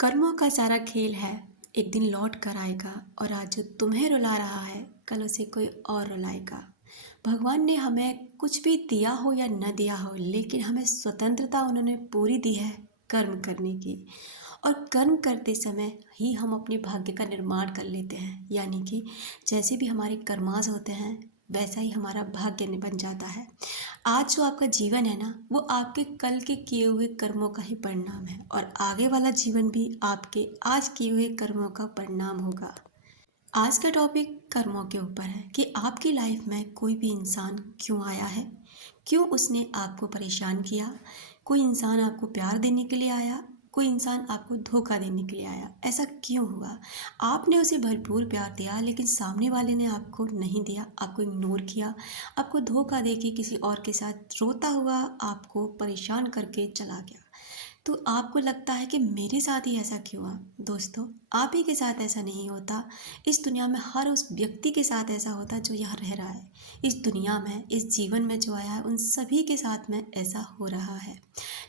कर्मों का सारा खेल है। एक दिन लौट कर आएगा और आज जो तुम्हें रुला रहा है कल उसे कोई और रुलाएगा। भगवान ने हमें कुछ भी दिया हो या न दिया हो, लेकिन हमें स्वतंत्रता उन्होंने पूरी दी है कर्म करने की। और कर्म करते समय ही हम अपने भाग्य का निर्माण कर लेते हैं, यानी कि जैसे भी हमारे कर्मास होते हैं वैसा ही हमारा भाग्य बन जाता है। आज जो आपका जीवन है ना, वो आपके कल के किए हुए कर्मों का ही परिणाम है, और आगे वाला जीवन भी आपके आज किए हुए कर्मों का परिणाम होगा। आज का टॉपिक कर्मों के ऊपर है कि आपकी लाइफ में कोई भी इंसान क्यों आया है, क्यों उसने आपको परेशान किया। कोई इंसान आपको प्यार देने के लिए आया, कोई इंसान आपको धोखा देने के लिए आया। ऐसा क्यों हुआ? आपने उसे भरपूर प्यार दिया लेकिन सामने वाले ने आपको नहीं दिया, आपको इग्नोर किया, आपको धोखा दे के किसी और के साथ रोता हुआ आपको परेशान करके चला गया। तो आपको लगता है कि मेरे साथ ही ऐसा क्यों हुआ? दोस्तों, आप ही के साथ ऐसा नहीं होता। इस दुनिया में हर उस व्यक्ति के साथ ऐसा होता है जो यहाँ रह रहा है। इस दुनिया में, इस जीवन में जो आया है उन सभी के साथ में ऐसा हो रहा है।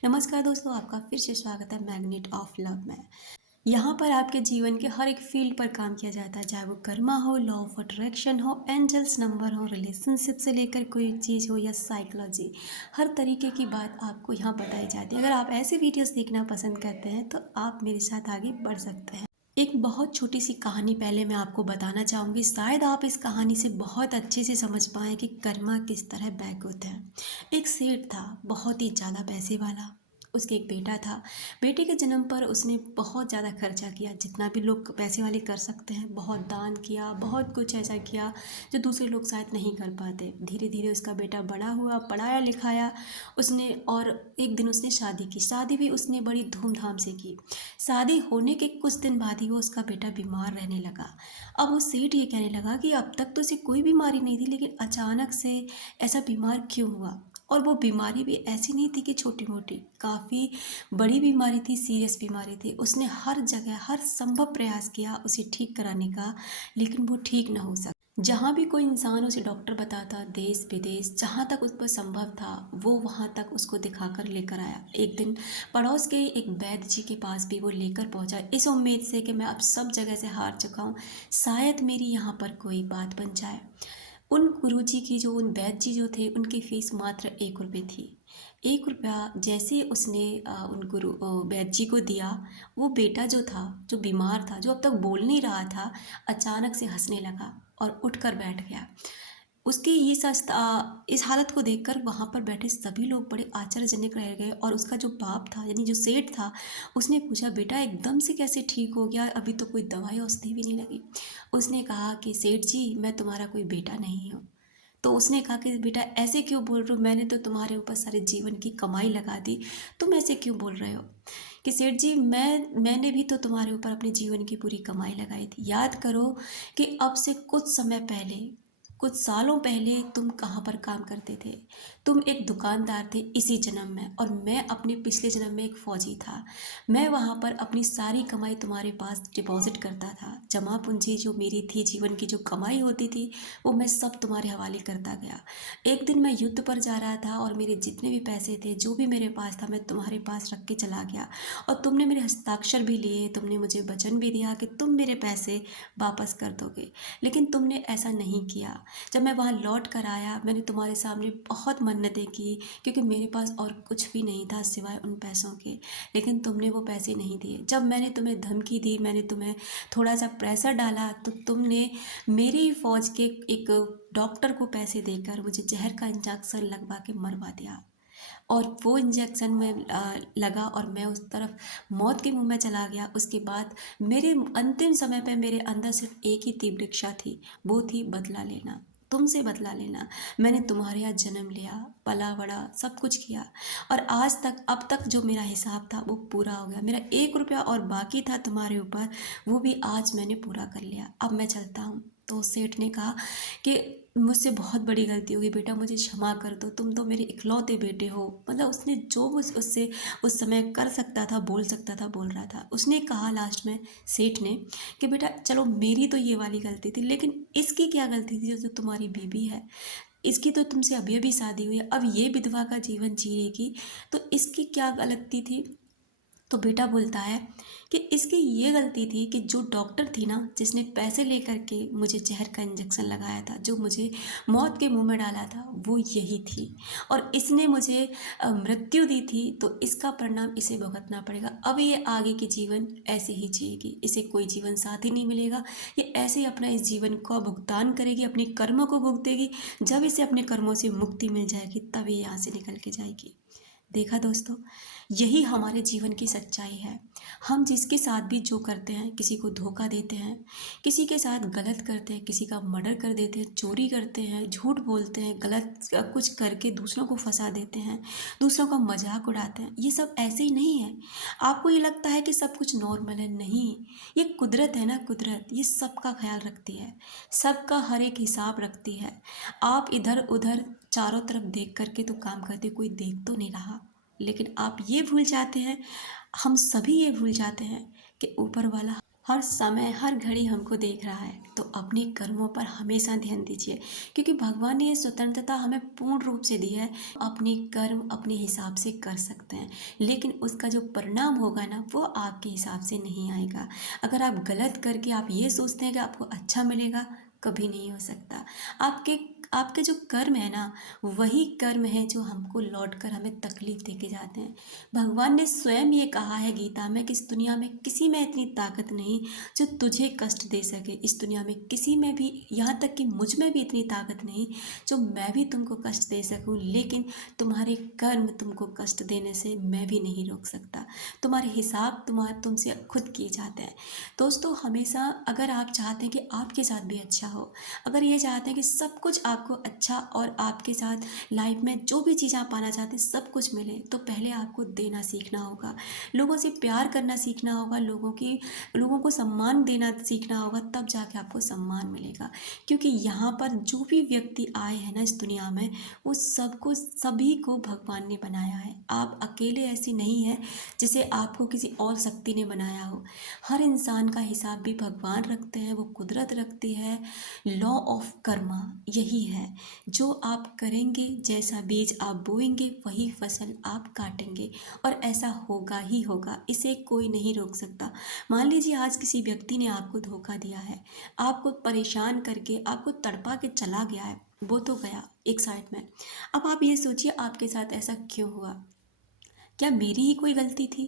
नमस्कार दोस्तों, आपका फिर से स्वागत है मैग्नेट ऑफ लव में। यहाँ पर आपके जीवन के हर एक फील्ड पर काम किया जाता है, चाहे वो कर्मा हो, लॉ ऑफ अट्रैक्शन हो, एंजल्स नंबर हो, रिलेशनशिप से लेकर कोई चीज़ हो या साइकोलॉजी। हर तरीके की बात आपको यहाँ बताई जाती है। अगर आप ऐसे वीडियोस देखना पसंद करते हैं तो आप मेरे साथ आगे बढ़ सकते हैं। एक बहुत छोटी सी कहानी पहले मैं आपको बताना चाहूँगी, शायद आप इस कहानी से बहुत अच्छे से समझ पाएँ कि कर्मा किस तरह बैक होते हैं। एक सेठ था, बहुत ही ज़्यादा पैसे वाला। उसके एक बेटा था। बेटे के जन्म पर उसने बहुत ज़्यादा खर्चा किया, जितना भी लोग पैसे वाले कर सकते हैं। बहुत दान किया, बहुत कुछ ऐसा किया जो दूसरे लोग शायद नहीं कर पाते। धीरे धीरे उसका बेटा बड़ा हुआ, पढ़ाया लिखाया उसने, और एक दिन उसने शादी की। शादी भी उसने बड़ी धूमधाम से की। शादी होने के कुछ दिन बाद ही वो उसका बेटा बीमार रहने लगा। अब वो सेठ ये कहने लगा कि अब तक तो उसे कोई बीमारी नहीं थी, लेकिन अचानक से ऐसा बीमार क्यों हुआ। और वो बीमारी भी ऐसी नहीं थी कि छोटी मोटी, काफ़ी बड़ी बीमारी थी, सीरियस बीमारी थी। उसने हर जगह हर संभव प्रयास किया उसे ठीक कराने का, लेकिन वो ठीक ना हो सका। जहाँ भी कोई इंसान उसे डॉक्टर बताता, देश विदेश जहाँ तक उस पर संभव था वो वहाँ तक उसको दिखाकर लेकर आया। एक दिन पड़ोस के एक वैद्य जी के पास भी वो लेकर पहुँचा, इस उम्मीद से कि मैं अब सब जगह से हार चुका हूँ, शायद मेरी यहाँ पर कोई बात बन जाए। उन गुरुजी की जो, उन वैद्य जी जो थे, उनकी फ़ीस मात्र 1 रुपये थी। 1 रुपया जैसे उसने उन वैद्य जी को दिया, वो बेटा जो था, जो बीमार था, जो अब तक बोल नहीं रहा था, अचानक से हंसने लगा और उठकर बैठ गया। उसकी ये इस हालत को देखकर वहाँ पर बैठे सभी लोग बड़े आश्चर्यजनक रह गए। और उसका जो बाप था, यानी जो सेठ था, उसने पूछा, बेटा एकदम से कैसे ठीक हो गया? अभी तो कोई दवाई औषधि भी नहीं लगी। उसने कहा कि सेठ जी, मैं तुम्हारा कोई बेटा नहीं हूँ। तो उसने कहा कि बेटा ऐसे क्यों बोल रहे हो, मैंने तो तुम्हारे ऊपर सारे जीवन की कमाई लगा दी, तुम ऐसे क्यों बोल रहे हो? कि सेठ जी, मैंने भी तो तुम्हारे ऊपर अपने जीवन की पूरी कमाई लगाई थी। याद करो कि अब से कुछ समय पहले, कुछ सालों पहले तुम कहाँ पर काम करते थे? तुम एक दुकानदार थे इसी जन्म में, और मैं अपने पिछले जन्म में एक फौजी था। मैं वहाँ पर अपनी सारी कमाई तुम्हारे पास डिपॉजिट करता था। जमा पूंजी जो मेरी थी, जीवन की जो कमाई होती थी, वो मैं सब तुम्हारे हवाले करता गया। एक दिन मैं युद्ध पर जा रहा था और मेरे जितने भी पैसे थे, जो भी मेरे पास था, मैं तुम्हारे पास रख के चला गया। और तुमने मेरे हस्ताक्षर भी लिए, तुमने मुझे वचन भी दिया कि तुम मेरे पैसे वापस कर दोगे, लेकिन तुमने ऐसा नहीं किया। जब मैं वहाँ लौट कर आया, मैंने तुम्हारे सामने बहुत मन्नतें की, क्योंकि मेरे पास और कुछ भी नहीं था सिवाय उन पैसों के, लेकिन तुमने वो पैसे नहीं दिए। जब मैंने तुम्हें धमकी दी, मैंने तुम्हें थोड़ा सा प्रेशर डाला, तो तुमने मेरी फ़ौज के एक डॉक्टर को पैसे देकर मुझे जहर का इंजेक्शन लगवा के मरवा दिया। और वो इंजेक्शन में लगा और मैं उस तरफ मौत के मुंह में चला गया। उसके बाद मेरे अंतिम समय पे मेरे अंदर सिर्फ एक ही तीव्र इच्छा थी, वो थी बदला लेना, तुमसे बदला लेना। मैंने तुम्हारे यहाँ जन्म लिया, पला बड़ा, सब कुछ किया, और आज तक, अब तक जो मेरा हिसाब था वो पूरा हो गया। मेरा 1 रुपया और बाकी था तुम्हारे ऊपर, वो भी आज मैंने पूरा कर लिया। अब मैं चलता हूँ। तो सेठ ने कहा कि मुझसे बहुत बड़ी गलती होगी बेटा, मुझे क्षमा कर दो, तुम तो मेरे इकलौते बेटे हो। मतलब उसने जो उससे उस समय कर सकता था, बोल सकता था, बोल रहा था। उसने कहा लास्ट में, सेठ ने, कि बेटा चलो मेरी तो ये वाली गलती थी, लेकिन इसकी क्या गलती थी जो तुम्हारी बीबी है? इसकी तो तुमसे अभी अभी शादी हुई है, अब ये विधवा का जीवन जिएगी, तो इसकी क्या गलती थी? तो बेटा बोलता है कि इसकी ये गलती थी कि जो डॉक्टर थी ना, जिसने पैसे लेकर के मुझे जहर का इंजेक्शन लगाया था, जो मुझे मौत के मुंह में डाला था, वो यही थी। और इसने मुझे मृत्यु दी थी, तो इसका परिणाम इसे भुगतना पड़ेगा। अब ये आगे की जीवन ऐसे ही जिएगी, इसे कोई जीवन साथी नहीं मिलेगा। ये ऐसे ही अपना इस जीवन का भुगतान करेगी, अपने कर्मों को भुगतेगी। जब इसे अपने कर्मों से मुक्ति मिल जाएगी, तब ये यहाँ से निकल के जाएगी। देखा दोस्तों, यही हमारे जीवन की सच्चाई है। हम जिसके साथ भी जो करते हैं, किसी को धोखा देते हैं, किसी के साथ गलत करते हैं, किसी का मर्डर कर देते हैं, चोरी करते हैं, झूठ बोलते हैं, गलत कुछ करके दूसरों को फंसा देते हैं, दूसरों का मजाक उड़ाते हैं, ये सब ऐसे ही नहीं है। आपको ये लगता है कि सब कुछ नॉर्मल है, नहीं। ये कुदरत है ना, कुदरत ये सबका ख्याल रखती है, सबका हर एक हिसाब रखती है। आप इधर उधर चारों तरफ देख करके तो काम करते, कोई देख तो नहीं रहा, लेकिन आप ये भूल जाते हैं, हम सभी ये भूल जाते हैं कि ऊपर वाला हर समय हर घड़ी हमको देख रहा है। तो अपने कर्मों पर हमेशा ध्यान दीजिए, क्योंकि भगवान ने ये स्वतंत्रता हमें पूर्ण रूप से दी है। अपने कर्म अपने हिसाब से कर सकते हैं, लेकिन उसका जो परिणाम होगा ना, वो आपके हिसाब से नहीं आएगा। अगर आप गलत करके आप ये सोचते हैं कि आपको अच्छा मिलेगा, कभी नहीं हो सकता। आपके आपके जो कर्म है ना, वही कर्म है जो हमको लौट कर हमें तकलीफ दे के जाते हैं। भगवान ने स्वयं ये कहा है गीता में कि इस दुनिया में किसी में इतनी ताकत नहीं जो तुझे कष्ट दे सके। इस दुनिया में किसी में भी, यहाँ तक कि मुझ में भी इतनी ताकत नहीं जो मैं भी तुमको कष्ट दे सकूं, लेकिन तुम्हारे कर्म तुमको कष्ट देने से मैं भी नहीं रोक सकता। तुम्हारे हिसाब तुमसे खुद किए जाते हैं। दोस्तों, हमेशा अगर आप चाहते हैं कि आपके साथ भी अच्छा हो, अगर ये चाहते हैं कि सब कुछ आपको अच्छा और आपके साथ लाइफ में जो भी चीज़ आप पाना चाहते हैं सब कुछ मिले, तो पहले आपको देना सीखना होगा, लोगों से प्यार करना सीखना होगा, लोगों को सम्मान देना सीखना होगा, तब जाके आपको सम्मान मिलेगा। क्योंकि यहाँ पर जो भी व्यक्ति आए हैं ना इस दुनिया में, वो सभी को भगवान ने बनाया है। आप अकेले ऐसी नहीं है जिसे आपको किसी और शक्ति ने बनाया हो। हर इंसान का हिसाब भी भगवान रखते हैं, वो कुदरत रखती है। लॉ ऑफ कर्मा यही है, जो आप करेंगे, जैसा बीज आप बोएंगे, वही फसल आप काटेंगे, और ऐसा होगा ही होगा, इसे कोई नहीं रोक सकता। मान लीजिए आज किसी व्यक्ति ने आपको धोखा दिया है, आपको परेशान करके आपको तड़पा के चला गया है, वो तो गया एक साइड में। अब आप ये सोचिए आपके साथ ऐसा क्यों हुआ? क्या मेरी ही कोई गलती थी?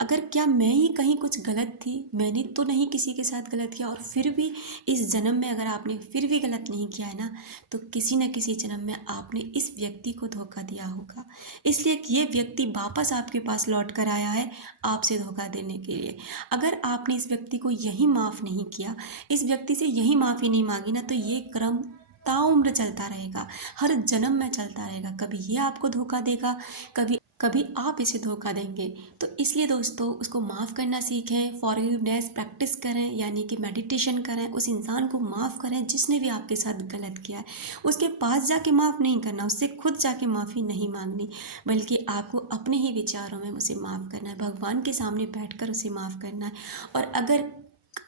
अगर क्या मैं ही कहीं कुछ गलत थी? मैंने तो नहीं किसी के साथ गलत किया, और फिर भी इस जन्म में अगर आपने फिर भी गलत नहीं किया है ना, तो किसी न किसी जन्म में आपने इस व्यक्ति को धोखा दिया होगा। इसलिए कि ये व्यक्ति वापस आपके पास लौट कर आया है आपसे धोखा देने के लिए। अगर आपने इस व्यक्ति को यही माफ़ नहीं किया, इस व्यक्ति से यही माफ़ी नहीं मांगी ना, तो ये क्रम ताउम्र चलता रहेगा, हर जन्म में चलता रहेगा। कभी ये आपको धोखा देगा, कभी कभी आप इसे धोखा देंगे। तो इसलिए दोस्तों, उसको माफ़ करना सीखें, फॉरगिवनेस प्रैक्टिस करें, यानी कि मेडिटेशन करें, उस इंसान को माफ़ करें जिसने भी आपके साथ गलत किया है। उसके पास जाके माफ़ नहीं करना, उससे खुद जाके माफ़ी नहीं मांगनी, बल्कि आपको अपने ही विचारों में उसे माफ़ करना है, भगवान के सामने बैठकर उसे माफ़ करना है। और अगर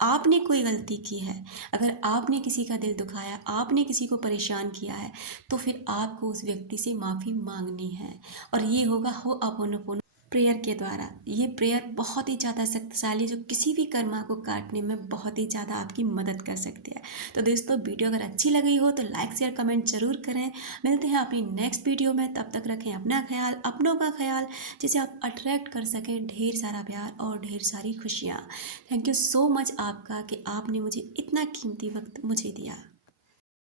आपने कोई गलती की है, अगर आपने किसी का दिल दुखाया, आपने किसी को परेशान किया है, तो फिर आपको उस व्यक्ति से माफ़ी मांगनी है। और ये होगा होअपोनोपोनो प्रेयर के द्वारा। ये प्रेयर बहुत ही ज़्यादा शक्तिशाली, जो किसी भी कर्मा को काटने में बहुत ही ज़्यादा आपकी मदद कर सकती है। तो दोस्तों, वीडियो अगर अच्छी लगी हो तो लाइक शेयर कमेंट जरूर करें। मिलते हैं अपनी नेक्स्ट वीडियो में, तब तक रखें अपना ख्याल, अपनों का ख्याल, जिसे आप अट्रैक्ट कर सकें ढेर सारा प्यार और ढेर सारी खुशियाँ। थैंक यू सो मच आपका कि आपने मुझे इतना कीमती वक्त मुझे दिया।